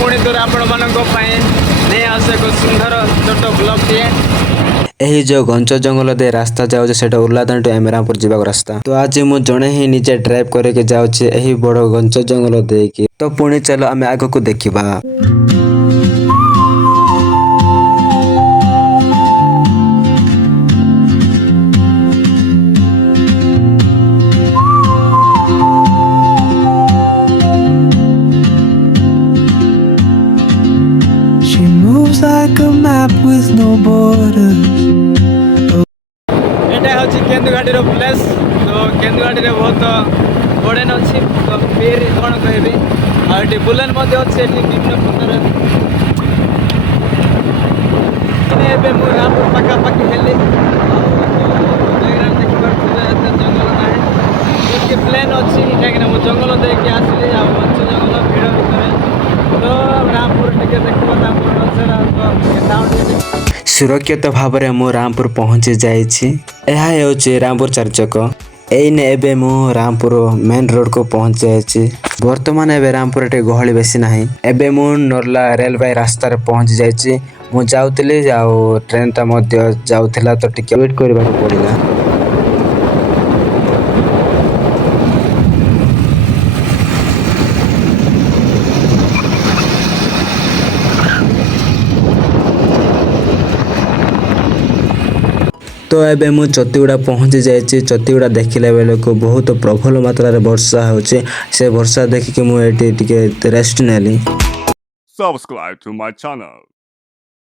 पुणी थोड़े आपण मानक नहीं आसे एक सुंदर छोट ब्लॉगटीए यही जो घंच जंगल दे रास्ता जाऊे से उल्लादान टू एमरामपुर जावाक रास्ता। तो आज मु जड़े ही निजे ड्राइव करके जाऊे यही बड़ घंच जंगल देकी। तो पुणी चलो आम आग को देखा। Like a map with no borders. एटा होची केंदुगाड़ी रो प्लेस। तो केंदुगाड़ी रे बहुत बड़े अछि। तो फिर कोन कहबी आ एटी बुलेन मध्ये अछि एटी विभिन्न प्रकार ने बे मु रामपुर पक्का पक्की हेली बैकग्राउंड देखिबार पूरा एत जंगल नाही एक प्लेन अछि काकि मु जंगल देख के आसली आ मंच जंगल भीड़ भितर तो रामपुर टिके देखबो रामपुर सुरक्षित भाव में मु रामपुर पहुँची जाइछि। यह होछि रामपुर चारचक। एने एबे मु रामपुर मेन रोड को पहुँच जाइछि। वर्तमान एबे रामपुर टे गहली बेसी नाही। एबे मु नरला रेलवे रास्ता रे पहुँच जाइछि। मु जाउतली जाओ ट्रेन ता मध्य जाउथला तो टिके वेट करबा पड़िला। तो एबे मु चत्तीगुड़ा पहुँची जाइए। चत्तीगुड़ा देखला बेले को बहुत प्रबल मात्रा रे वर्षा होचे। से वर्षा देखिके मु एटी टिके रेस्ट नेली। Subscribe to my channel.